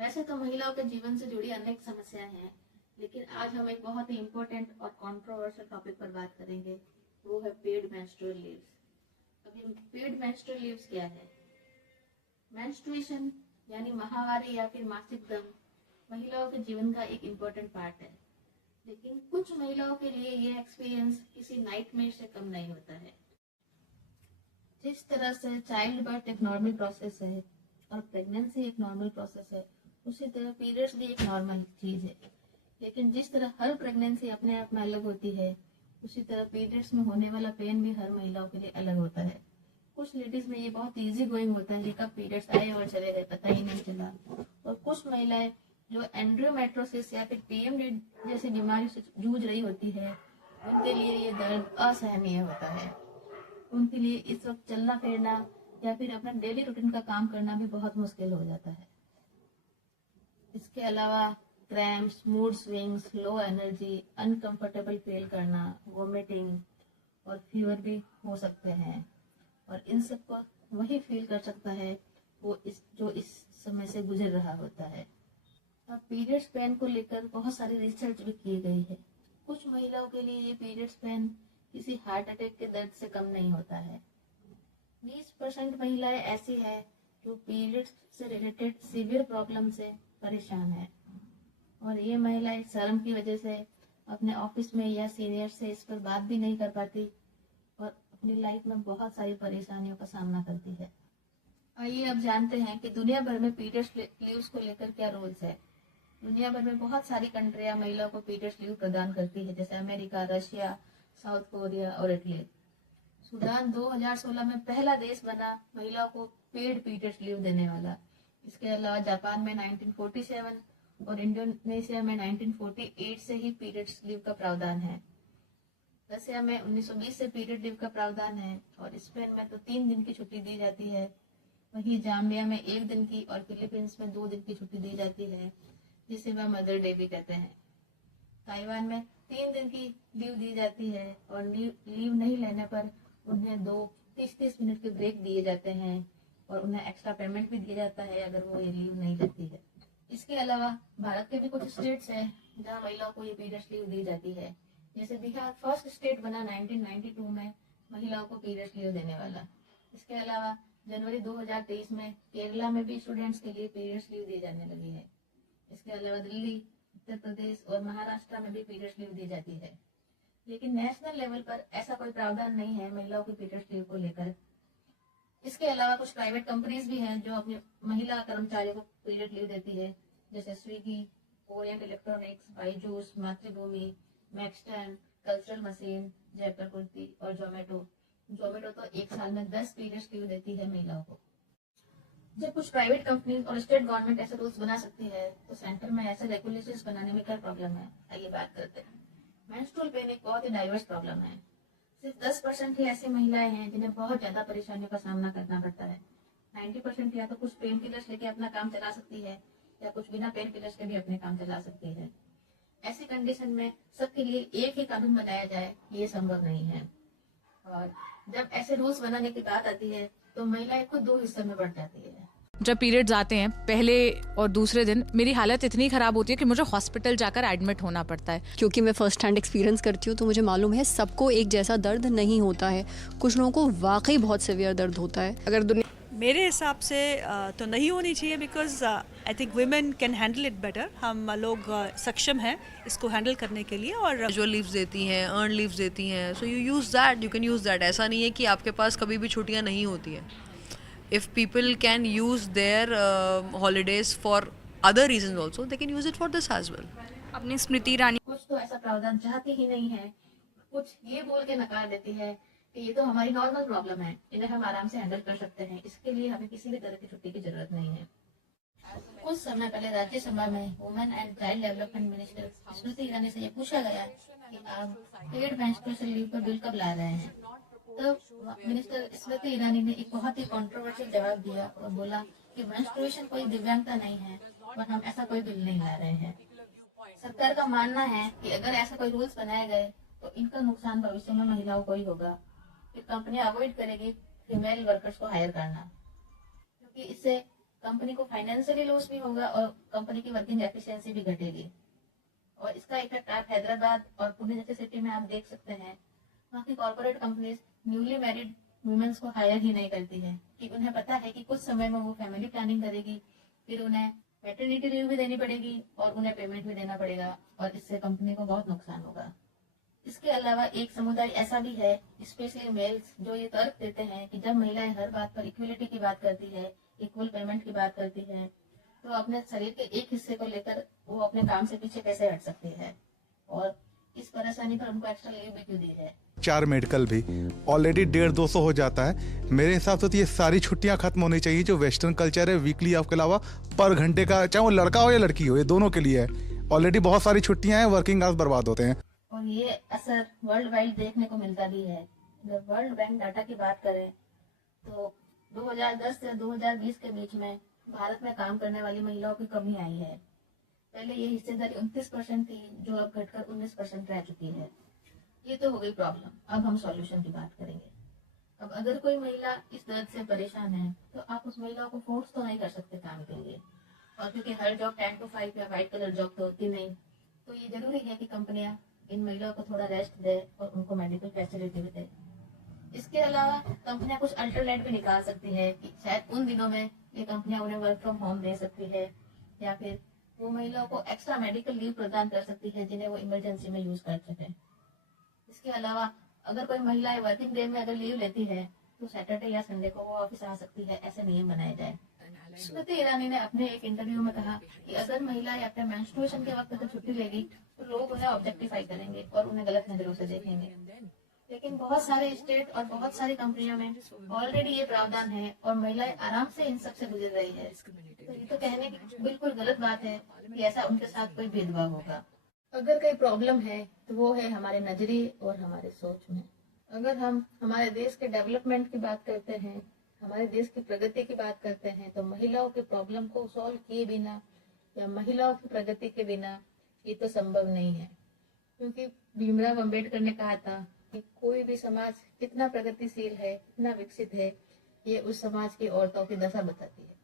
वैसे तो महिलाओं के जीवन से जुड़ी अनेक समस्याएं हैं, लेकिन आज हम एक बहुत ही इम्पोर्टेंट और कंट्रोवर्शियल टॉपिक पर बात करेंगे। वो है पेड मेंस्ट्रुअल लीव्स। अब ये पेड मेंस्ट्रुअल लीव्स क्या है? मेंस्ट्रुएशन यानी माहवारी या फिर मासिक दम महिलाओं के जीवन का एक इम्पोर्टेंट पार्ट है, लेकिन कुछ महिलाओं के लिए यह एक्सपीरियंस किसी नाइटमेयर से कम नहीं होता है। जिस तरह से चाइल्ड बर्थ एक नॉर्मल प्रोसेस है और प्रेगनेंसी एक नॉर्मल प्रोसेस है, उसी तरह पीरियड्स भी एक नॉर्मल चीज है। लेकिन जिस तरह हर प्रेगनेंसी अपने आप में अलग होती है, उसी तरह पीरियड्स में होने वाला पेन भी हर महिलाओं के लिए अलग होता है। कुछ लेडीज में ये बहुत इजी गोइंग होता है, कब पीरियड्स आए और चले गए पता ही नहीं चला। और कुछ महिलाएं जो एंड्रोमेट्रोसिस या फिर पीएमडी जैसी बीमारी से जूझ रही होती है, उनके लिए ये दर्द असहनीय होता है। उनके लिए इस वक्त चलना फिरना या फिर अपना डेली रूटीन का काम करना भी बहुत मुश्किल हो जाता है। इसके अलावा cramps, mood swings, low energy, uncomfortable feel करना, वोमिटिंग और फीवर भी हो सकते हैं। और इन सबको वही फील कर सकता है जो इस समय से गुजर रहा होता है। अब पीरियड्स पेन को लेकर बहुत सारी रिसर्च भी की गई है। कुछ महिलाओं के लिए ये पीरियड्स पेन किसी हार्ट अटैक के दर्द से कम नहीं होता है। 20% महिलाएं ऐसी है जो पीरियड्स से रिलेटेड सीवियर प्रॉब्लम से परेशान है, और ये महिलाएं शर्म की वजह से अपने ऑफिस में या सीनियर से इस पर बात भी नहीं कर पाती और अपनी लाइफ में बहुत सारी परेशानियों का सामना करती है। आइए अब जानते हैं कि दुनिया भर में पीरियड्स लीव्स को लेकर क्या रूल्स है। दुनिया भर में बहुत सारी कंट्रियां महिलाओं को पीरियड्स लीव प्रदान करती है, जैसे अमेरिका, रशिया, साउथ कोरिया और इटली। सूडान 2016 में पहला देश बना महिलाओं को पेड पीरियड्स लीव देने वाला। इसके अलावा जापान में 1947 और इंडोनेशिया में 1948 से ही पीरियड्स लीव का प्रावधान है। रशिया में 1920 से पीरियड लीव का प्रावधान है, और स्पेन में तो 3 दिन की छुट्टी दी जाती है। वहीं जाम्बिया में 1 दिन की और फिलीपींस में 2 दिन की छुट्टी दी जाती है, जिसे वह मदर डे भी कहते हैं। ताइवान में 3 दिन की लीव दी जाती है, और लीव नहीं लेने पर उन्हें 30-30 मिनट के ब्रेक दिए जाते हैं, और उन्हें एक्स्ट्रा पेमेंट भी दिया जाता है अगर वो ये लीव नहीं लेती है। इसके अलावा भारत के भी कुछ स्टेट्स हैं जहाँ महिलाओं को ये पीरियड्स लीव दी जाती है, जैसे बिहार फर्स्ट स्टेट बना 1992 में महिलाओं को पीरियड्स लीव देने वाला। इसके अलावा जनवरी 2023 में केरला में भी स्टूडेंट्स के लिए पीरियड्स लीव दी जाने लगी है। इसके अलावा दिल्ली, उत्तर प्रदेश और महाराष्ट्र में भी पीरियड्स लीव दी जाती है, लेकिन नेशनल लेवल पर ऐसा कोई प्रावधान नहीं है महिलाओं की पीरियड्स लीव को लेकर। इसके अलावा कुछ प्राइवेट कंपनीज भी हैं जो अपने महिला कर्मचारियों को पीरियड लीव देती है, जैसे स्विगी, ओरिएंट इलेक्ट्रॉनिक्स, बायजूस, मातृभूमि, Maxton, cultural machine, Jaipur kurti और जोमेटो तो एक साल में 10 पीरियड्स लीव देती है महिलाओं को। जब कुछ प्राइवेट कंपनी और स्टेट गवर्नमेंट ऐसे रूल्स बना सकती है, तो सेंटर में ऐसे रेगुलेशंस बनाने में क्या प्रॉब्लम है? आइए बात करते हैं। मेंस्ट्रुअल पेन एक बहुत ही डाइवर्स प्रॉब्लम है। सिर्फ 10% ही ऐसी महिलाएं हैं जिन्हें बहुत ज्यादा परेशानियों का सामना करना पड़ता है। 90% या तो कुछ पेन किलर्स लेके अपना काम चला सकती है, या कुछ बिना पेन किलर्स के भी अपने काम चला सकती है। ऐसी कंडीशन में सबके लिए एक ही कानून बनाया जाए, ये संभव नहीं है। और जब ऐसे रूल्स बनाने की बात आती है, तो महिलाएं खुद 2 हिस्सों में बढ़ जाती है। जब पीरियड्स आते हैं पहले और दूसरे दिन मेरी हालत इतनी खराब होती है कि मुझे हॉस्पिटल जाकर एडमिट होना पड़ता है। क्योंकि मैं फर्स्ट हैंड एक्सपीरियंस करती हूँ, तो मुझे मालूम है सबको एक जैसा दर्द नहीं होता है। कुछ लोगों को वाकई बहुत सीवियर दर्द होता है। अगर दुनिया मेरे हिसाब से तो नहीं होनी चाहिए, because I think women can handle it better. हम लोग सक्षम हैं इसको हैंडल करने के लिए। और जो लीव्स देती हैं, अर्न लीव्स देती हैं, so you use that, you can use that. ऐसा नहीं है कि आपके पास कभी भी छुट्टियां नहीं होती हैं। If people can use their holidays for other reasons also, they can use it for this as well. अपनी स्मृति ईरानी कुछ तो ऐसा प्रावधान चाहती ही नहीं है, कुछ ये बोल के नकार देती है कि ये तो हमारी नॉर्मल प्रॉब्लम है, इन्हें हम आराम से हैंडल कर सकते हैं, इसके लिए हमें किसी भी तरह की छुट्टी की जरूरत नहीं है। कुछ समय पहले राज्यसभा में women and child development minister Smriti Irani से ये पूछा गया कि आप पेड मेंस्ट्रुएशन लीव पर बिल कब ला रहे हैं। तो मिनिस्टर स्मृति ईरानी ने एक बहुत ही कंट्रोवर्शियल जवाब दिया और बोला कि मेंस्ट्रुएशन कोई दिव्यांगता नहीं है और हम ऐसा कोई बिल नहीं ला रहे हैं। सरकार का मानना है कि अगर ऐसा कोई रूल्स बनाए गए तो इनका नुकसान भविष्य में महिलाओं को ही होगा। फिर कंपनियां अवॉइड करेगी फीमेल वर्कर्स को हायर करना, क्योंकि इससे कंपनी को फाइनेंशियली लॉस भी होगा और कंपनी की वर्किंग एफिशिएंसी भी घटेगी। और इसका इफेक्ट आप हैदराबाद और पुणे जैसे सिटी में आप देख सकते हैं। वहाँ की corporate companies newly married womens को हायर ही नहीं करती है कि उन्हें पता है कि कुछ समय में वो फैमिली प्लानिंग करेगी, फिर उन्हें मैटरनिटी लीव भी देनी पड़ेगी और उन्हें पेमेंट भी देना पड़ेगा और इससे कंपनी को बहुत नुकसान होगा। इसके अलावा एक समुदाय ऐसा भी है, स्पेशली मेल्स, जो ये तर्क देते हैं कि जब महिलाएं हर बात पर इक्वलिटी की बात करती है, इक्वल पेमेंट की बात करती है, तो अपने शरीर के एक हिस्से को लेकर वो अपने काम से पीछे कैसे हट सकती है और इस परेशानी पर उनको एक्स्ट्रा लीव भी क्यों दी है। 4 मेडिकल भी ऑलरेडी 150-200 हो जाता है। मेरे हिसाब से तो ये सारी छुट्टियां खत्म होनी चाहिए जो वेस्टर्न कल्चर है, वीकली ऑफ के अलावा पर घंटे का, चाहे वो लड़का हो या लड़की हो, ये दोनों के लिए है। ऑलरेडी बहुत सारी छुट्टियां हैं, वर्किंग आवर्स बर्बाद होते हैं। और ये असर वर्ल्ड वाइड देखने को मिलता भी है। अगर वर्ल्ड बैंक डाटा की बात करें तो 2010 से 2020 के बीच में भारत में काम करने वाली महिलाओं की कमी आई है। पहले ये हिस्सेदारी 29% थी, जो अब घटकर 19% रह चुकी है। ये तो हो गई प्रॉब्लम। अब हम सॉल्यूशन की बात करेंगे। अब अगर कोई महिला इस दर्द से परेशान है तो आप उस महिला को फोर्स तो नहीं कर सकते काम के लिए, और क्योंकि हर जॉब 10 to 5 या व्हाइट कलर जॉब तो होती नहीं, तो ये जरूरी है कि कंपनियां इन महिलाओं को थोड़ा रेस्ट दे और उनको मेडिकल फैसिलिटी भी दे। इसके अलावा कंपनियां कुछ अल्टरनेट भी निकाल सकती है कि शायद उन दिनों में ये कंपनियां उन्हें वर्क फ्रॉम होम दे सकती है, या फिर वो महिलाओं को एक्स्ट्रा मेडिकल लीव प्रदान कर सकती है जिन्हें वो इमरजेंसी में यूज कर सके। इसके अलावा अगर कोई महिला वर्किंग डे में अगर लीव लेती है तो सैटरडे या संडे को वो ऑफिस आ सकती है, ऐसे नियम बनाए जाए। स्मृति ईरानी ने अपने एक इंटरव्यू में कहा कि अगर महिला अपने मेंस्ट्रुएशन के वक्त अगर छुट्टी लेगी तो लोग उन्हें ऑब्जेक्टिफाई करेंगे और उन्हें गलत नजरों से देखेंगे। लेकिन बहुत सारे स्टेट और बहुत सारी कंपनियों में ऑलरेडी ये प्रावधान है और महिलाएं आराम से इन सब से गुजर रही है। तो ये तो कहने की बिल्कुल गलत बात है कि ऐसा उनके साथ कोई भेदभाव होगा। अगर कोई प्रॉब्लम है तो वो है हमारे नजरिए और हमारे सोच में। अगर हम हमारे देश के डेवलपमेंट की बात करते हैं, हमारे देश की प्रगति की बात करते हैं, तो महिलाओं के प्रॉब्लम को सॉल्व किए बिना या महिलाओं की प्रगति के बिना ये तो संभव नहीं है। क्योंकि भीमराव अंबेडकर ने कहा था कि कोई भी समाज कितना प्रगतिशील है, कितना विकसित है, ये उस समाज की औरतों की दशा बताती है।